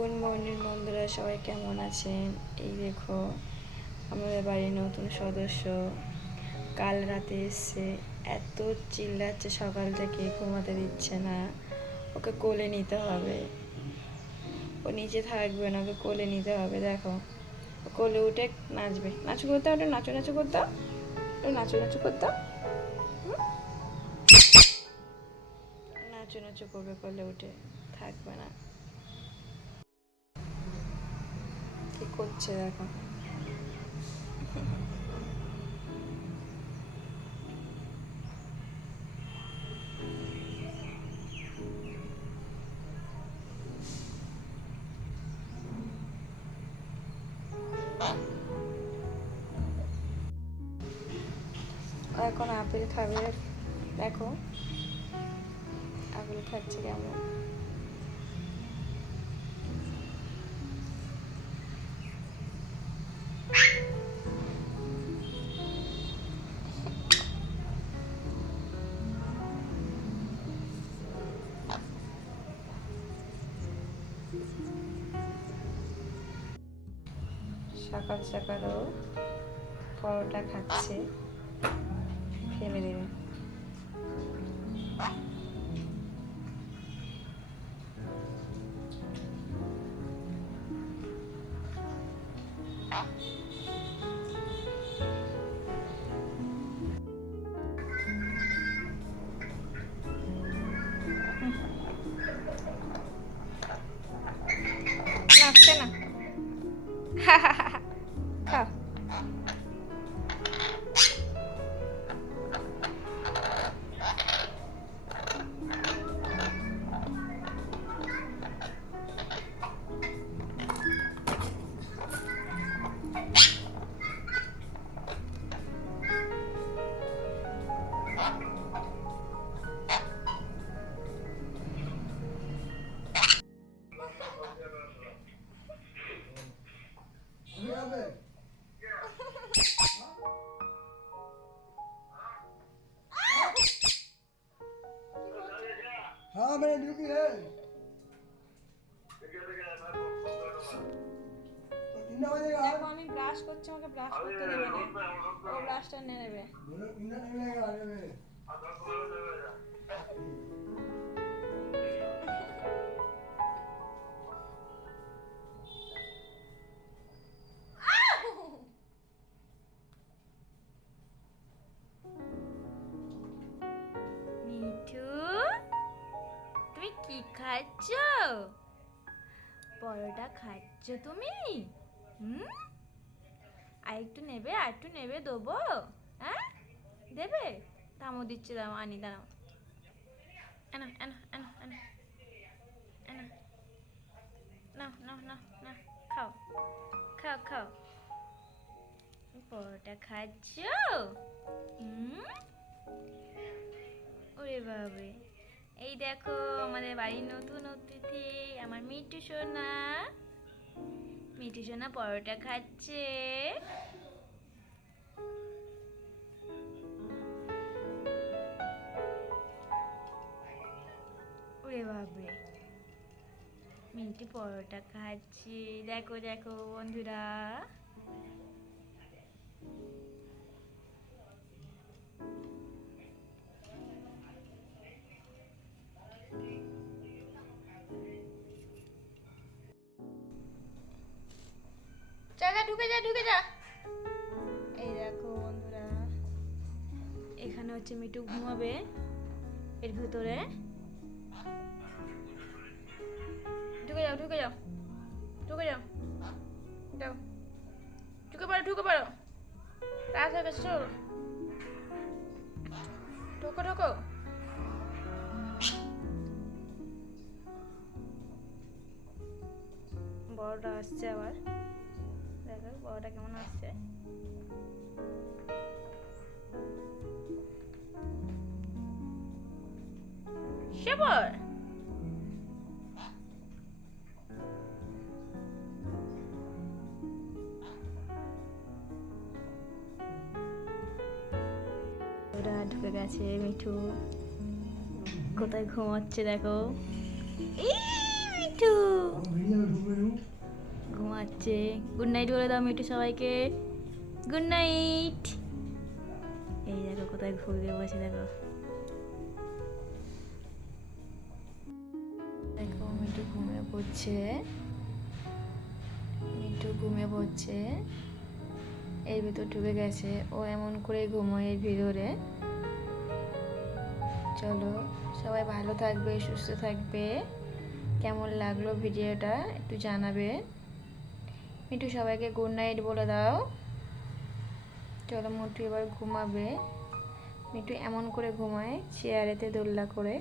Good morning বন্ধুরা, সবাই কেমন আছেন? এই দেখো, আমাদের বাড়ির নতুন সদস্য কাল রাতে এসছে। এত চিল্লাচ্ছে, সকাল থেকে ঘুমাতে দিচ্ছে না। ওকে কোলে নিতে হবে। ও নিচে থাকবে না, ওকে কোলে নিতে হবে, দেখো। কোলে উঠে নাচবে। নাচু করতে ওটা নাচু নাচু করতে নাচু নাচু করতে নাচু নাচু করবে কোলে উঠে, থাকবে না। করছে দেখো। এখন আপেল খাবে দেখো। আপেল খাচ্ছে কেমন? সকাল সকালও পরোটা খাচ্ছে। ফেলে দেবে নাচছে না। খাও আমি ব্রাশ করছি আমাকে ব্রাশ করতে দেবে না। ও ব্রাশটা নিয়ে নেবে। খাচ্ছ? পরোটা খাচ্ছ তুমি? হুম? আর একটু নেবে, আর একটু নেবে দেবো। হ্যাঁ? দেবে? দামও দিচ্ছে দাম আনি, দাঁড়াও। এনা এনা এনা এনা এনা নাও নাও নাও নাও। খাও খাও খাও। পরোটা খাচ্ছ? হুম? এই দেখো, আমাদের বাড়ির নতুন অতিথি, আমার মিটু সোনা। মিটু সোনা পরোটা খাচ্ছে। ওরে বাবরে মিন্টু পরোটা খাচ্ছে। দেখো দেখো, বন্ধুরা। ঢুকে যা ঢুকে যা। এই দেখো বন্ধুরা, এখানে হচ্ছে মিটু ঘুমাবে, এর ভিতরে। ঢুকে যাও ঢুকে যাও ঢুকে যাও যাও। ঢুকে পারো ঢুকে পারো গেছে, চলো। ঢোকো ঢোকো। বড়টা আসছে আবার। যাবে বড়টা কেমন আসছে শেবর ওরা ঢুকে গেছে মিঠু। কোথায় ঘুমাচ্ছে দেখো? মিঠু! ঘুমাচ্ছে গুড নাইট বলে দাও মিটু সবাইকে। গুড নাইট এই দেখো কোথায় ঘুর দিয়ে বসে, দেখো। দেখো মিটু ঘুমিয়ে পড়ছে। মিটু ঘুমিয়ে পড়ছে। এর ভিতর ঢুকে গেছে। ও এমন করে ঘুমোয় এর ভিতরে। চলো, সবাই ভালো থাকবে, সুস্থ থাকবে। কেমন লাগল ভিডিওটা একটু জানাবে। মিটু সবাইকে গুড নাইট বলে দাও। চলো মোটু এবার ঘুমাবে। মিটু এমন করে ঘুমায় চেয়ারেতে দোল্লা করে।